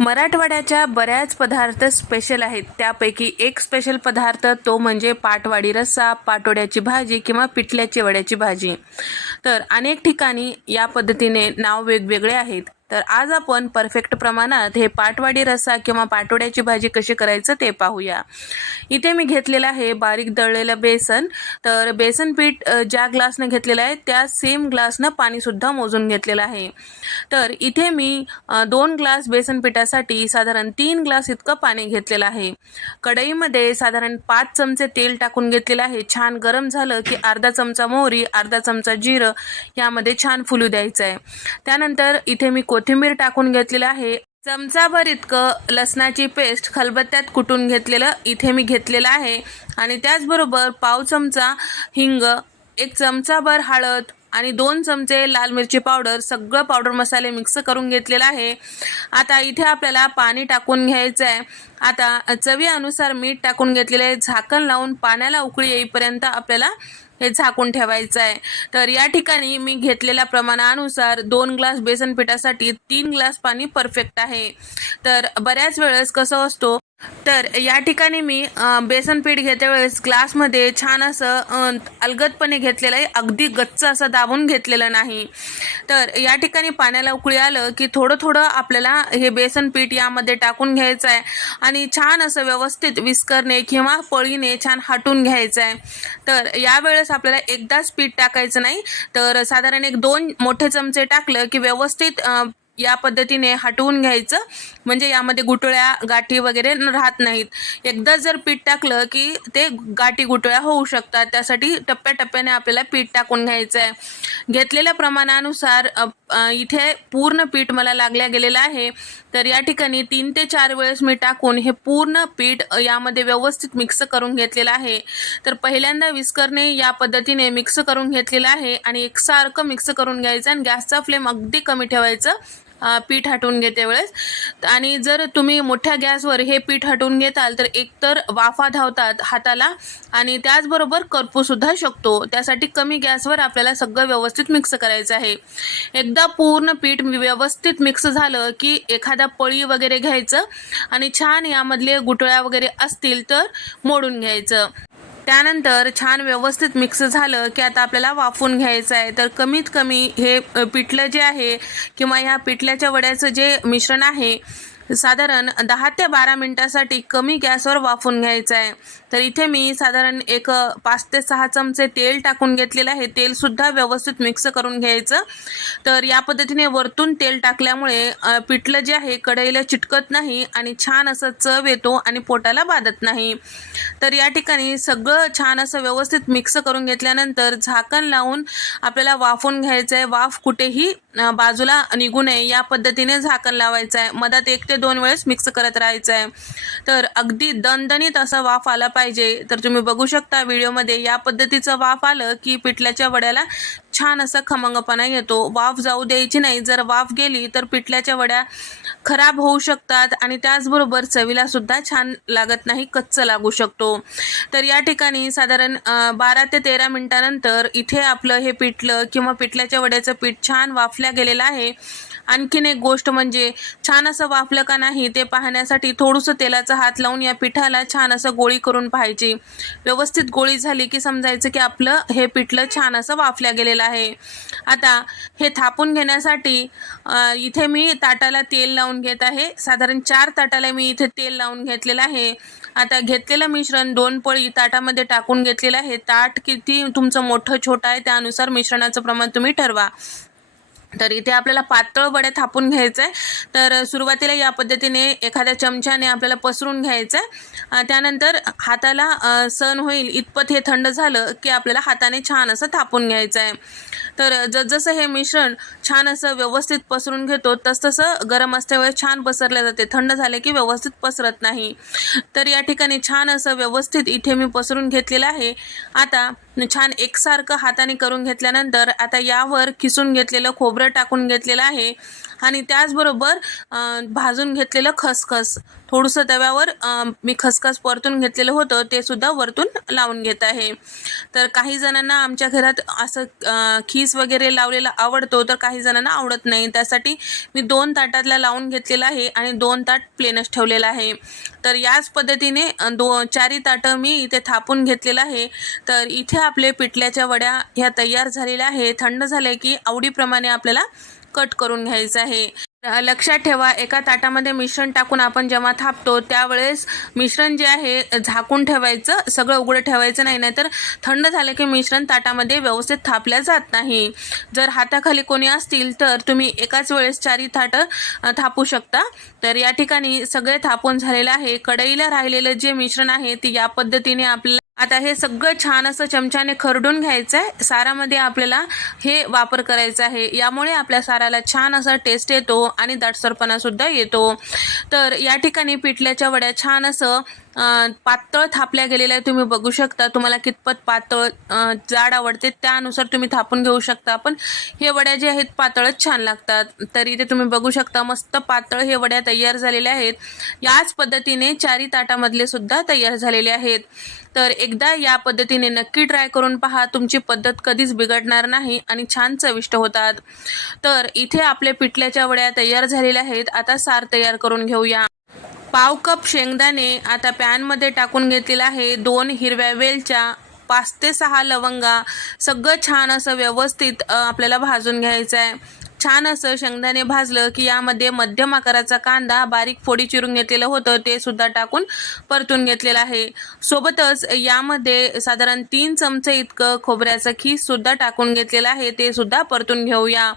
मराठवाड्याच्या बऱ्याच पदार्थ स्पेशल आहेत. त्यापैकी एक स्पेशल पदार्थ तो म्हणजे पाटवाडी रस्सा पाटोड्याची भाजी किंवा पिठल्याची वड्याची भाजी. तर अनेक ठिकाणी या पद्धतीने नाव वेगवेगळे आहेत. तर आज आपण परफेक्ट प्रमाणात हे पाटवाडी रस्सा किंवा पाटोड्याची भाजी कशी करायचं ते पाहूया. इथे मी घेतलेलं आहे बारीक दळलेलं बेसन. तर बेसन पीठ ज्या ग्लासनं घेतलेलं आहे त्या सेम ग्लासनं पाणीसुद्धा मोजून घेतलेलं आहे. तर इथे मी दोन ग्लास बेसन पिठासाठी साधारण तीन ग्लास इतकं पाणी घेतलेलं आहे. कढईमध्ये साधारण पाच चमचे तेल टाकून घेतलेलं आहे. छान गरम झालं की अर्धा चमचा मोहरी अर्धा चमचा जिरं यामध्ये छान फुलू द्यायचं आहे त्यानंतर इथे मी कोथिंबीर टाकून घेतलेलं आहे. चमचाभर इतकं लसणाची पेस्ट खलबत्त्यात कुटून घेतलेलं इथे मी घेतलेलं आहे. आणि त्याचबरोबर पाव चमचा हिंग एक चमचाभर हळद आणि दोन चमचे लाल मिरची पावडर सगळं पावडर मसाले मिक्स करून घेतलेलं आहे. आता इथे आपल्याला पाणी टाकून घ्यायचं आहे आता चवीनुसार मीठ टाकून घेतलेलं आहे झाकण लावून पाण्याला उकळी येईपर्यंत आपल्याला हे झाकून ठेवायचं आहे तर या ठिकाणी मी घेतलेल्या प्रमाणानुसार दोन ग्लास बेसन पिठासाठी तीन ग्लास पाणी परफेक्ट आहे. तर बऱ्याच वेळेस कसं असतो तर या ठिकाणी मी बेसन पीठ घेते वेळेस ग्लासमध्ये छान असं अलगदपणे घेतलेलं आहे. अगदी गच्च असं दाबून घेतलेलं नाही. तर या ठिकाणी पाण्याला उकळी आलं की थोडं थोडं आपल्याला हे बेसन पीठ यामध्ये टाकून घ्यायचं आहे. आणि छान असं व्यवस्थित विस्करणे किंवा पळीने छान हटून घ्यायचं आहे. तर यावेळेस आपल्याला एकदाच पीठ टाकायचं नाही. तर साधारण एक दोन मोठे चमचे टाकलं की व्यवस्थित या पद्धतीने हटवून घ्यायचं. म्हणजे यामध्ये गुटळ्या गाठी वगैरे राहत नाहीत. एकदा जर पीठ टाकलं की ते गाठी गुटळ्या होऊ शकतात. त्यासाठी टप्प्याटप्प्याने आपल्याला पीठ टाकून घ्यायचं आहे घेतलेल्या प्रमाणानुसार इथे पूर्ण पीठ मला लागल्या गेलेलं आहे. तर या ठिकाणी तीन ते चार वेळेस मी टाकून हे पूर्ण पीठ यामध्ये व्यवस्थित मिक्स करून घेतलेलं आहे. तर पहिल्यांदा विस्करने या पद्धतीने मिक्स करून घेतलेलं आहे आणि एकसारखं मिक्स करून घ्यायचं आणि गॅसचा फ्लेम अगदी कमी ठेवायचं. पीठ हटवून घेते वेळेस. आणि जर तुम्ही मोठ्या गॅसवर हे पीठ हटवून घेताल तर एकतर वाफा धावतात हाताला आणि त्याचबरोबर करपूसुद्धा शकतो. त्यासाठी कमी गॅसवर आपल्याला सगळं व्यवस्थित मिक्स करायचं आहे. एकदा पूर्ण पीठ व्यवस्थित मिक्स झालं की एखादा पळी वगैरे घ्यायचं आणि छान यामधले गुटळ्या वगैरे असतील तर मोडून घ्यायचं. त्यानंतर छान व्यवस्थित मिक्स झालं की आता आपल्याला वाफवून घ्यायचं आहे. तर कमीत कमी हे पिठलं जे आहे किंवा ह्या पिठल्याच्या वड्याचं जे मिश्रण आहे साधारण दहा ते बारा मिनटासाठी कमी गॅसवर वाफून घ्यायचं आहे. तर इथे मी साधारण एक पाच ते सहा चमचे तेल टाकून घेतलेलं आहे. तेलसुद्धा व्यवस्थित मिक्स करून घ्यायचं. तर या पद्धतीने वरतून तेल टाकल्यामुळे पिठलं जे आहे कढईला चिटकत नाही आणि छान असं चव येतो आणि पोटाला बाधत नाही. तर या ठिकाणी सगळं छान असं व्यवस्थित मिक्स करून घेतल्यानंतर झाकण लावून आपल्याला वाफवून घ्यायचं आहे वाफ कुठेही बाजूला निघू नये. या पद्धतीने झाकण लावायचं आहे मधात एक ते म्हणजे दोन वेळेस मिक्स करत राहायचं आहे तर अगदी दणदणीत असं वाफ आला पाहिजे. तर तुम्ही बघू शकता व्हिडिओमध्ये या पद्धतीचं वाफ आलं की पिठल्याच्या वड्याला छान असा खमंगपणा येतो. वाफ जाऊ द्यायची नाही. जर वाफ गेली तर पिठल्याच्या वड्या खराब होऊ शकतात आणि त्याचबरोबर चवीला सुद्धा छान लागत नाही कच्चं लागू शकतो. तर या ठिकाणी साधारण बारा ते तेरा मिनिटानंतर इथे आपलं हे पिठलं किंवा पिठल्याच्या वड्याचं पीठ छान वाफल्या गेलेलं आहे. आणखीन एक गोष्ट म्हणजे छान असं वाफलं का नाही ते पाहण्यासाठी थोडंसं तेलाचा हात लावून या पिठाला छान असं गोळी करून पाहायची. व्यवस्थित गोळी झाली की समजायचं की आपलं हे पिठलं छान असं वाफल्या गेलेलं आहे. आता हे थापून घेण्यासाठी इथे मी ताटाला तेल लावून घेत आहे. साधारण चार ताटाला मी इथे तेल लावून घेतलेलं आहे. आता घेतलेलं मिश्रण दोन पळी ताटामध्ये टाकून घेतलेलं आहे. ताट किती तुमचं मोठं छोटं आहे त्यानुसार मिश्रणाचं प्रमाण तुम्ही ठरवा. तर इथे आपल्याला पातळ वड्या थापून घ्यायचं आहे तर सुरुवातीला या पद्धतीने एखाद्या चमच्याने आपल्याला पसरून घ्यायचं आहे त्यानंतर हाताला सण होईल इतपत हे थंड झालं की आपल्याला हाताने छान असं थापून घ्यायचं आहे तर जसजसं हे मिश्रण छान असं व्यवस्थित पसरून घेतो तसतसं गरम असल्यावेळेस छान पसरले जाते. थंड झाले की व्यवस्थित पसरत नाही. तर या ठिकाणी छान असं व्यवस्थित इथे मी पसरून घेतलेलं आहे. आता छान एकसारखं हाताने करून घेतल्यानंतर आता यावर किसून घेतलेलं खोबरं टाकून घेतलेलं आहे. आणि त्याचबरोबर भाजून घेतलेलं खसखस. थोडंसं तव्यावर मी खसखस परतून घेतलेलं होतं ते सुद्धा वरतून लावून घेत आहे. तर काही जणांना आमच्या घरात असं खीस वगैरे लावलेला आवडतो तर काही जणांना आवडत नाही. त्यासाठी मी दोन ताटातला लावून घेतलेला आहे आणि दोन ताट प्लेनच ठेवलेला आहे. तर याच पद्धतीने दो चारी ताटं मी इथे थापून घेतलेलं आहे. तर इथे आपले पिठल्याच्या वड्या ह्या तयार झालेल्या आहे थंड झाले की आवडीप्रमाणे आपल्याला कट करून घ्यायचं आहे. लक्षात ठेवा एका ताटामध्ये मिश्रण टाकून आपण जेव्हा थापतो त्यावेळेस मिश्रण जे आहे झाकून ठेवायचं सगळं उघडं ठेवायचं नाही नाहीतर थंड झालं की मिश्रण ताटामध्ये व्यवस्थित थापल्या जात नाही. जर हाताखाली कोणी असतील तर तुम्ही एकाच वेळेस चारी ताटं थापू शकता. तर या ठिकाणी सगळे थापून झालेलं आहे. कढईला राहिलेलं जे मिश्रण आहे ते या पद्धतीने आपल्याला आता हे सगळं छान असं चमच्याने खरडून घ्यायचं आहे सारामध्ये आपल्याला हे वापर करायचा आहे. यामुळे आपल्या साराला छान असा टेस्ट येतो आणि दाटसरपणा सुद्धा येतो. तर या ठिकाणी पिठल्याच्या वड्या छान असं पातळ थापल्या गेलेल्या तुम्ही बघू शकता. तुम्हाला कितपत पातळ जाड आवडते त्यानुसार तुम्ही थापून घेऊ शकता. पण हे वड्या जे आहेत पातळच छान लागतात. तर इथे तुम्ही बघू शकता मस्त पातळ हे वड्या तयार झालेल्या आहेत. याच पद्धतीने चारी ताटामधले सुद्धा तयार झालेले आहेत. तर एकदा या पद्धतीने नक्की ट्राय करून पहा. तुमची पद्धत कधीच बिघडणार नाही आणि छान चविष्ट होतात. तर इथे आपल्या पिठल्याच्या वड्या तयार झालेल्या आहेत. आता सार तयार करून घेऊया. पाव कप शेंगदाणे आता पॅनमध्ये टाकून घेतलेलं आहे. दोन हिरव्या वेलच्या पाच ते सहा लवंगा सगळं छान असं व्यवस्थित आपल्याला भाजून घ्यायचं आहे. छान असं शेंगदाणे भाजलं की यामध्ये मध्यम आकाराचा कांदा बारीक फोडी चिरून घेतलेलं होतं ते सुद्धा टाकून परतून घेतलेलं आहे. सोबतच यामध्ये साधारण तीन चमचे इतकं खोबऱ्याचं खीस सुद्धा टाकून घेतलेलं आहे ते सुद्धा परतून घेऊया.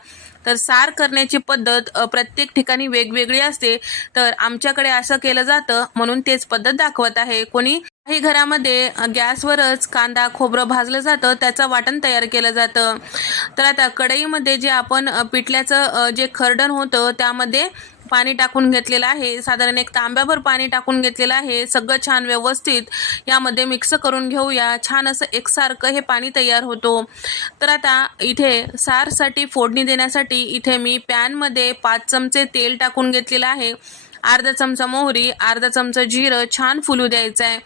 तर सार करण्याची पद्धत प्रत्येक ठिकाणी वेगवेगळी असते. तर आमच्याकडे असं केलं जातं म्हणून तेच पद्धत दाखवत आहे. कोणी काही घरामध्ये गॅसवरच कांदा खोबरं भाजलं जातं त्याचं वाटण तयार केलं जातं. तर आता कढईमध्ये जे आपण पिठल्याचं जे खरडण होतं त्यामध्ये पाणी टाकून घेतलेलं आहे. साधारण एक तांब्याभर पाणी टाकून घेतलेलं आहे. सगळं छान व्यवस्थित यामध्ये मिक्स करून घेऊया. छान असं एकसारखं हे पाणी तयार होतो. तर आता इथे सारसाठी फोडणी देण्यासाठी इथे मी पॅनमध्ये पाच चमचे तेल टाकून घेतलेलं आहे. अर्धा चमचा मोहरी अर्धा चमचा जिरं छान फुलू द्यायचं आहे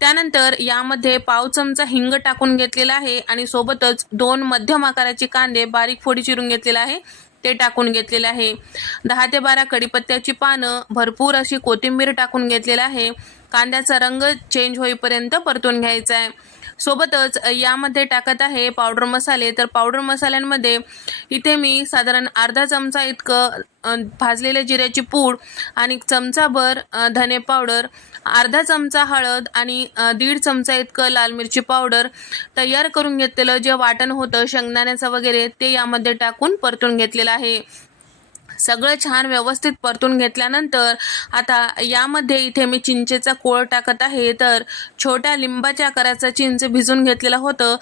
त्यानंतर यामध्ये पाव चमचा हिंग टाकून घेतलेला आहे आणि सोबतच दोन मध्यम आकाराचे कांदे बारीक फोडी चिरून घेतलेला आहे. ते टाकून घेतलेले आहे. दहा ते बारा कडीपत्त्याची पानं भरपूर अशी कोथिंबीर टाकून घेतलेलं आहे. कांद्याचा रंग चेंज होईपर्यंत परतून घ्यायचा आहे. सोबतच यामध्ये टाकत आहे पावडर मसाले. तर पावडर मसाल्यांमध्ये इथे मी साधारण अर्धा चमचा इतकं भाजलेल्या जिऱ्याची पूड आणि चमचाभर धने पावडर अर्धा चमचा हळद आणि दीड चमचा इतकं लाल मिरची पावडर तयार करून घेतलेलं जे वाटण होतं शेंगदाण्याचं वगैरे ते यामध्ये टाकून परतून घेतलेलं आहे. सगळं छान व्यवस्थित परतून घेतल्यानंतर आता यामध्ये इथे मी चिंचेचा कोळ टाकत आहे. तर छोट्या लिंबाच्या आकाराचं चिंच भिजून घेतलेलं होतं.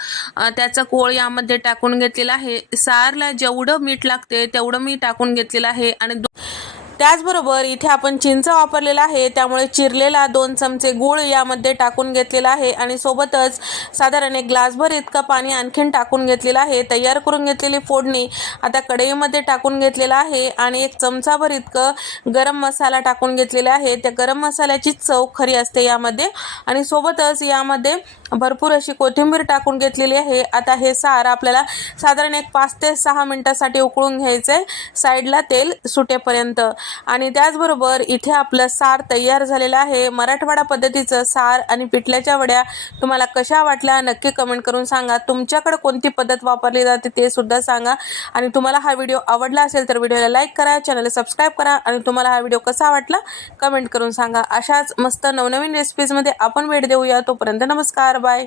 त्याचा कोळ यामध्ये टाकून घेतलेला आहे. सारला जेवढं मीठ लागते तेवढं मी टाकून घेतलेलं आहे. आणि त्याचबरोबर इथे आपण चिंच वापरलेला आहे त्यामुळे चिरलेला दोन चमचे गूळ यामध्ये टाकून घेतलेला आहे आणि सोबतच साधारण एक ग्लासभर इतकं पाणी आणखीन टाकून घेतलेलं आहे. तयार करून घेतलेली फोडणी आता कढईमध्ये टाकून घेतलेला आहे आणि एक चमचाभर इतकं गरम मसाला टाकून घेतलेला आहे. त्या गरम मसाल्याची चव खरी असते यामध्ये आणि सोबतच यामध्ये भरपूर अशी कोथिंबीर टाकून घेतलेली आहे. आता हे सार आपल्याला साधारण एक पाच ते सहा मिनटासाठी उकळून घ्यायचं आहे साईडला तेल सुटेपर्यंत. आणि त्याचबरोबर इथे आपलं सार तयार झालेलं आहे. मराठवाडा पद्धतीचं सार आणि पिठल्याच्या वड्या तुम्हाला कशा वाटल्या नक्की कमेंट करून सांगा. तुमच्याकडे कोणती पद्धत वापरली जाते ते सुद्धा सांगा. आणि तुम्हाला हा व्हिडिओ आवडला असेल तर व्हिडिओला लाईक करा चॅनलला सबस्क्राईब करा आणि तुम्हाला हा व्हिडिओ कसा वाटला कमेंट करून सांगा. अशाच मस्त नवनवीन रेसिपीजमध्ये आपण भेट देऊया. तोपर्यंत नमस्कार बाय